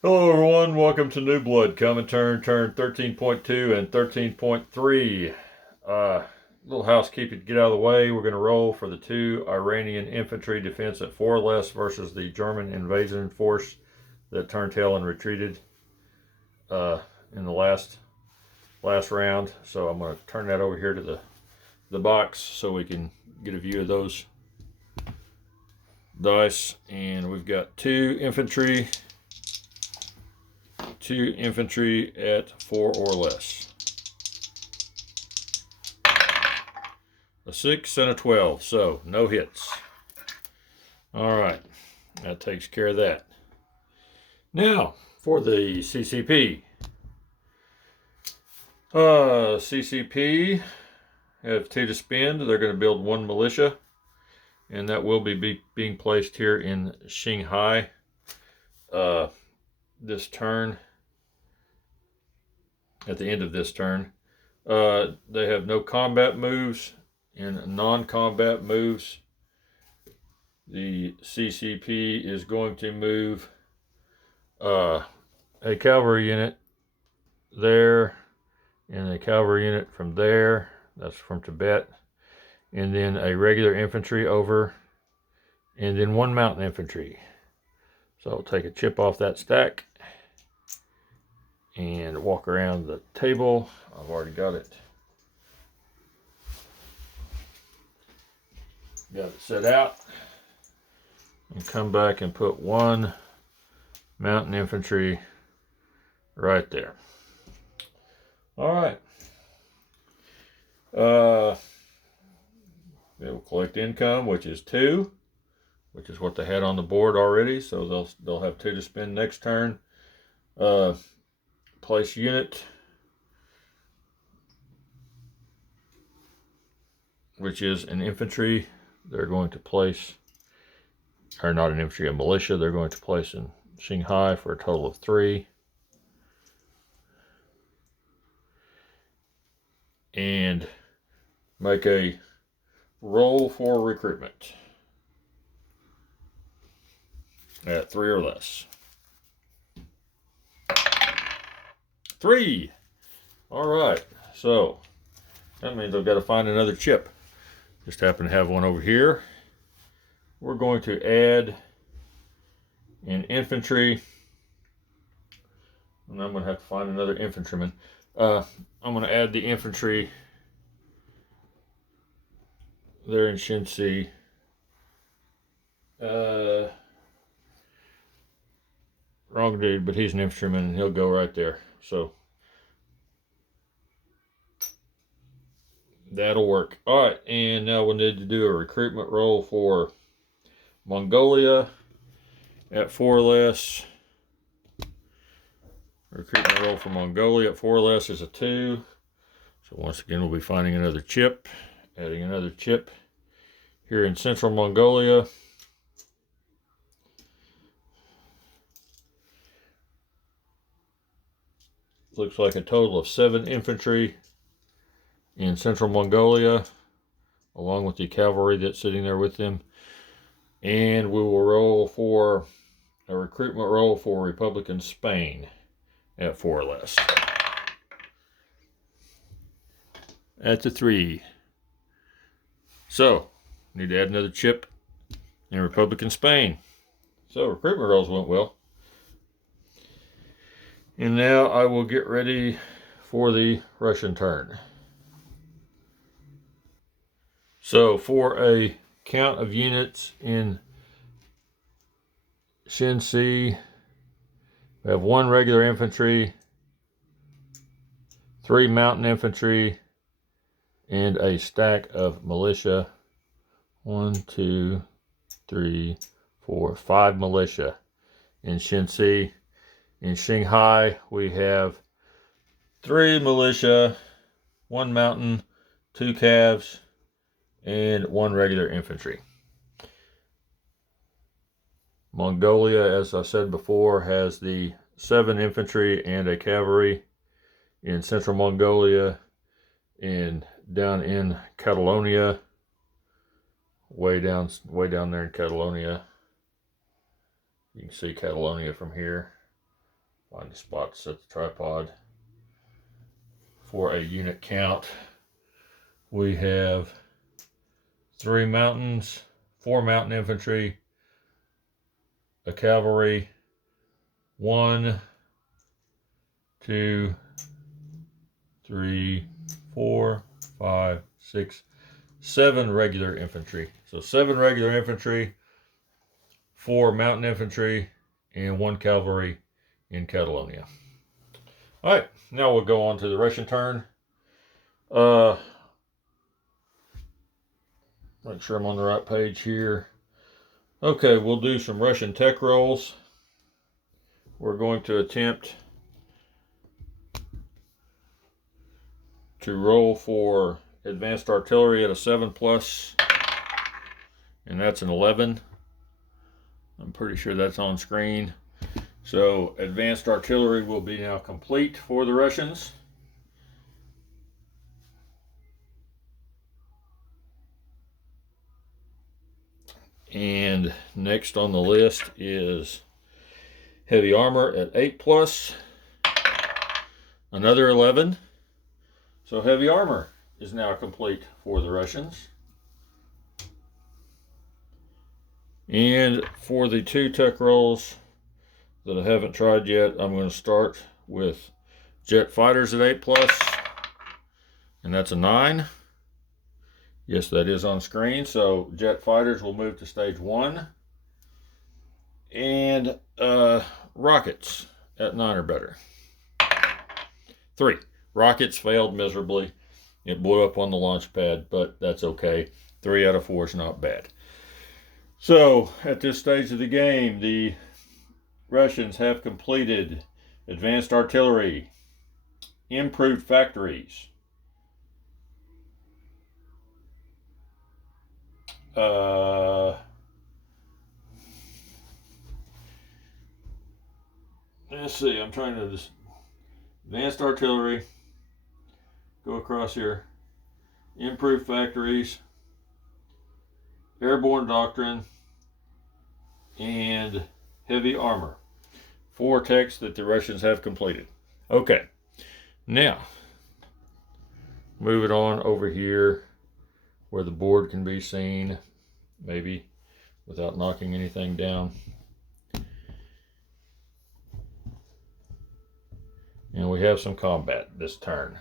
Hello everyone, welcome to Newblood Comminturn, turn 13.2 and 13.3. Little housekeeping to get out of the way. We're going to roll for the two Iranian infantry defense at 4 less versus the German invasion force that turned tail and retreated in the last round. So I'm going to turn that over here to the box so we can get a view of those dice. And we've got two infantry at 4 or less. A 6 and a 12, so no hits. All right, that takes care of that. Now for the CCP. CCP have 2 to spend. They're going to build 1 militia, and that will be being placed here in Shanghai this turn. At the end of this turn, they have no combat moves and non-combat moves. The CCP is going to move a cavalry unit there and a cavalry unit from there. That's from Tibet. And then a regular infantry over, and then 1 mountain infantry. So I'll take a chip off that stack and walk around the table. I've already got it set out, and come back and put 1 mountain infantry right there. All right. They will collect income, which is 2, which is what they had on the board already. So they'll have 2 to spend next turn. Place unit, which is an infantry. They're going to place, or not an infantry, a militia. They're going to place in Shanghai for a total of 3. And make a roll for recruitment at 3 or less. 3. All right, so that means I've got to find another chip. Just happen to have one over here. We're going to add an infantry, and I'm going to have to find another infantryman. I'm going to add the infantry there in Shenxi. Wrong dude, but he's an infantryman and he'll go right there. So that'll work. All right, and now we'll need to do a recruitment roll for Mongolia at 4 less. Recruitment roll for Mongolia at 4 less is a 2. So once again, we'll be finding another chip, adding another chip here in Central Mongolia. Looks like a total of 7 infantry in Central Mongolia, along with the cavalry that's sitting there with them. And we will roll for a recruitment roll for Republican Spain at 4 less. That's a 3. So, need to add another chip in Republican Spain. So, recruitment rolls went well. And now I will get ready for the Russian turn. So for a count of units in Shenxi, we have 1 regular infantry, 3 mountain infantry, and a stack of militia. 1, 2, 3, 4, 5 militia in Shenxi. In Shanghai, we have 3 militia, 1 mountain, 2 calves, and 1 regular infantry. Mongolia, as I said before, has the 7 infantry and a cavalry in Central Mongolia, and down in Catalonia, way down there in Catalonia. You can see Catalonia from here. Find a spot to set the tripod. For a unit count, we have 3 mountains, 4 mountain infantry, a cavalry, 1, 2, 3, 4, 5, 6, 7 regular infantry. So 7 regular infantry, 4 mountain infantry, and 1 cavalry in Catalonia. All right, now we'll go on to the Russian turn. Make sure I'm on the right page here. Okay, we'll do some Russian tech rolls. We're going to attempt to roll for advanced artillery at a 7+, and that's an 11. I'm pretty sure that's on screen. So advanced artillery will be now complete for the Russians. And next on the list is heavy armor at 8+, another 11. So heavy armor is now complete for the Russians. And for the 2 tech rolls that I haven't tried yet, I'm going to start with jet fighters at 8+, and that's a 9. Yes, that is on screen. So jet fighters will move to stage 1. And rockets at 9 or better. 3. Rockets failed miserably. It blew up on the launch pad, but that's okay. 3 out of 4 is not bad. So at this stage of the game, the Russians have completed advanced artillery, improved factories, let's see, I'm trying to just advanced artillery, go across here, improved factories, airborne doctrine, and heavy armor. 4 techs that the Russians have completed. Okay, now move it on over here where the board can be seen, maybe without knocking anything down. And we have some combat this turn.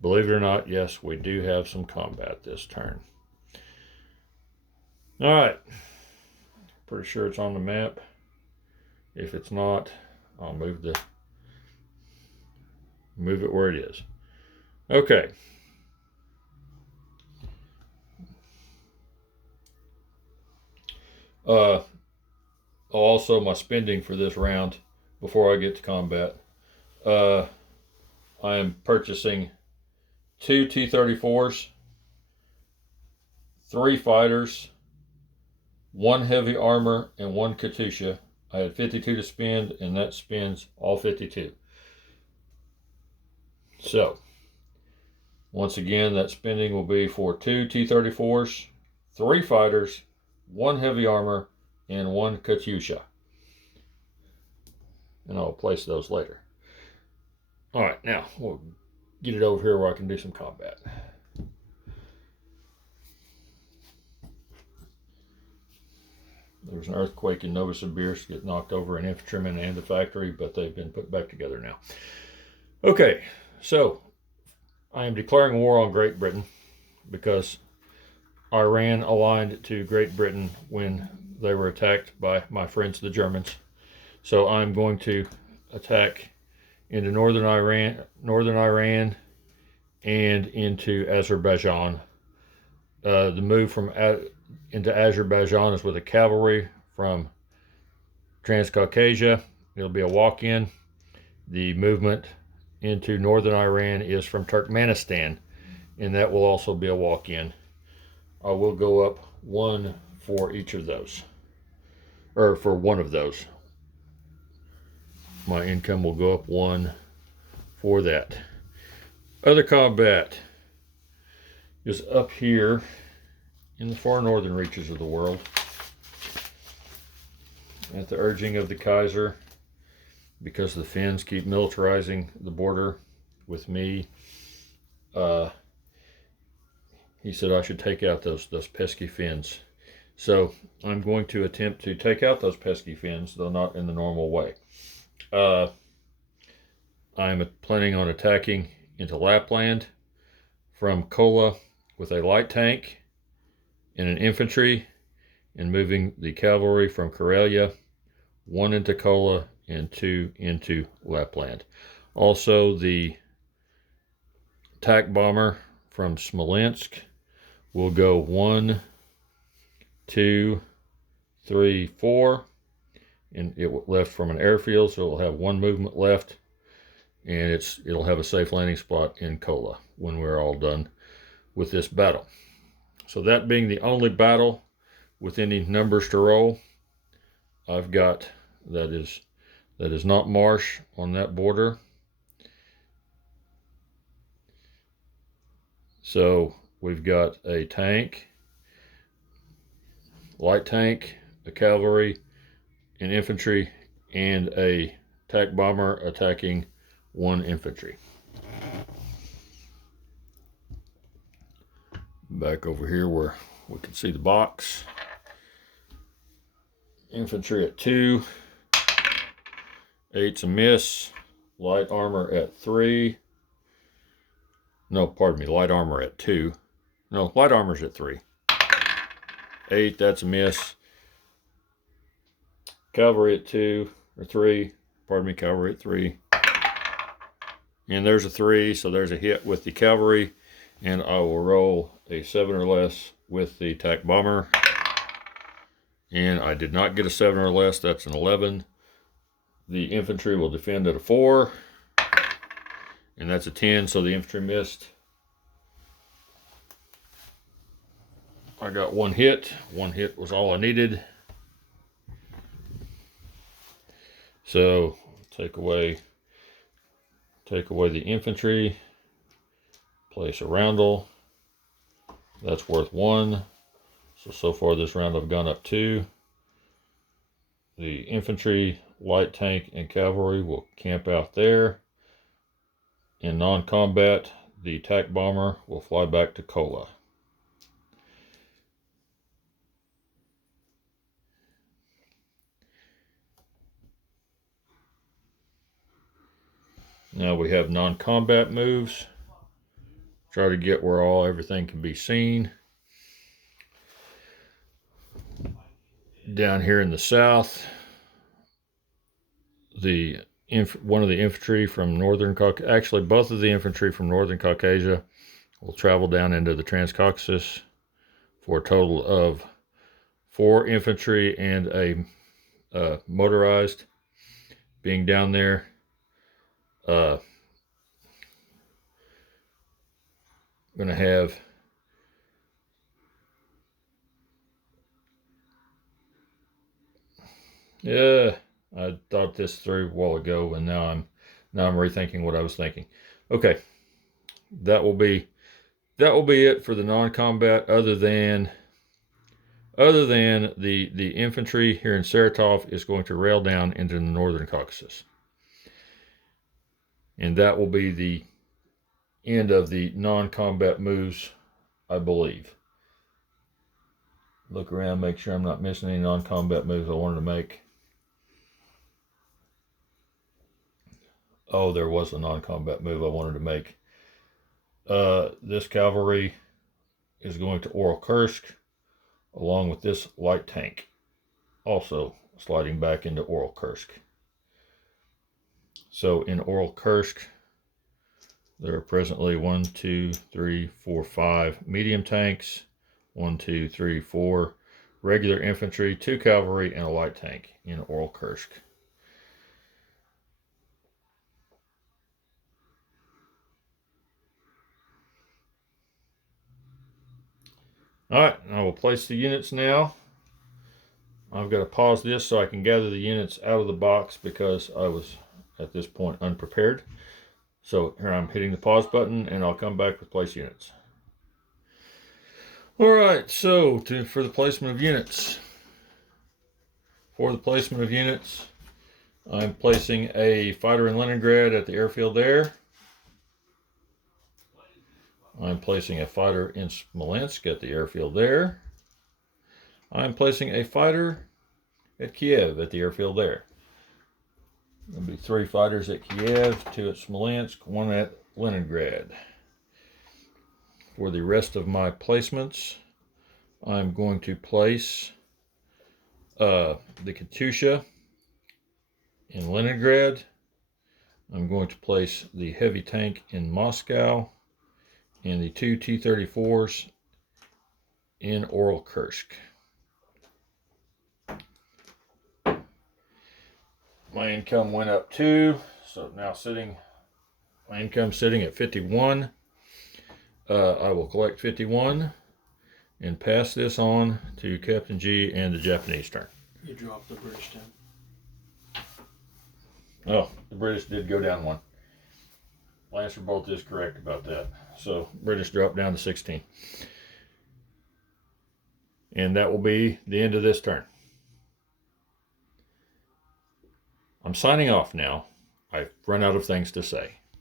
Believe it or not, yes, we do have some combat this turn. All right, pretty sure it's on the map. If it's not, I'll move it where it is. Okay. Also, my spending for this round, before I get to combat, I am purchasing 2 T-34s, 3 fighters, 1 heavy armor, and 1 Katyusha. I had 52 to spend, and that spends all 52. So, once again, that spending will be for 2 T-34s, 3 fighters, 1 heavy armor, and 1 Katyusha. And I'll place those later. All right, now we'll get it over here where I can do some combat. There was an earthquake in Novosibirsk. It knocked over an infantryman and the factory, but they've been put back together now. Okay, so I am declaring war on Great Britain because Iran aligned to Great Britain when they were attacked by my friends the Germans. So I'm going to attack into northern Iran and into Azerbaijan. The move from into Azerbaijan is with a cavalry from Transcaucasia. It'll be a walk-in. The movement into northern Iran is from Turkmenistan, and that will also be a walk-in. I will go up 1 for each of those, or for one of those. My income will go up 1 for that. Other combat is up here in the far northern reaches of the world. At the urging of the Kaiser, because the Finns keep militarizing the border with me. He said I should take out those pesky Finns. So I'm going to attempt to take out those pesky Finns, though not in the normal way. I'm planning on attacking into Lapland from Kola with a light tank and an infantry, and moving the cavalry from Karelia, 1 into Kola and 2 into Lapland. Also, the attack bomber from Smolensk will go 1, 2, 3, 4, and it left from an airfield, so it'll have 1 movement left, and it'll have a safe landing spot in Kola when we're all done with this battle. So that being the only battle with any numbers to roll, I've got that is not marsh on that border. So we've got a tank, light tank, a cavalry, an infantry, and a attack bomber attacking 1 infantry. Back over here where we can see the box. Infantry at 2. 8's a miss. Light armor at 3. No, pardon me, light armor at 2. No, light armor's at 3. 8, that's a miss. Cavalry at 2, or 3. Pardon me, cavalry at 3. And there's a 3, so there's a hit with the cavalry. And I will roll a 7 or less with the attack bomber. And I did not get a 7 or less, that's an 11. The infantry will defend at a 4. And that's a 10, so the infantry missed. I got 1 hit. 1 hit was all I needed. So take away the infantry. Place a roundel. That's worth 1. So far this round I've gone up 2. The infantry, light tank, and cavalry will camp out there. In non-combat, the attack bomber will fly back to Kola. Now we have non-combat moves. Try to get where everything can be seen. Down here in the south, one of the infantry from northern Caucasia, actually both of the infantry from northern Caucasia will travel down into the Transcaucasus for a total of 4 infantry and a motorized being down there. I'm going to have I thought this through a while ago, and now I'm rethinking what I was thinking. Okay, that will be it for the non-combat. Other than the infantry here in Saratov is going to rail down into the northern Caucasus, and that will be the end of the non-combat moves, I believe. Look around, make sure I'm not missing any non-combat moves I wanted to make. Oh, there was a non-combat move I wanted to make. This cavalry is going to Oral-Kursk along with this light tank, also sliding back into Oral-Kursk. So in Oral-Kursk, there are presently 1, 2, 3, 4, 5 medium tanks, 1, 2, 3, 4 regular infantry, 2 cavalry, and a light tank in Oral-Kursk. Alright, I will place the units now. I've got to pause this so I can gather the units out of the box because I was at this point unprepared. So here I'm hitting the pause button and I'll come back with place units. Alright, so for the placement of units. For the placement of units, I'm placing a fighter in Leningrad at the airfield there. I'm placing a fighter in Smolensk at the airfield there. I'm placing a fighter at Kiev at the airfield there. There'll be 3 fighters at Kiev, 2 at Smolensk, 1 at Leningrad. For the rest of my placements, I'm going to place the Katyusha in Leningrad. I'm going to place the heavy tank in Moscow and the 2 T-34s in Orel-Kursk. My income went up too, so now my income sitting at 51. I will collect 51 and pass this on to Captain G and the Japanese turn. You dropped the British down. Oh, the British did go down 1. Lancer Bolt is correct about that. So British dropped down to 16. And that will be the end of this turn. I'm signing off now. I've run out of things to say.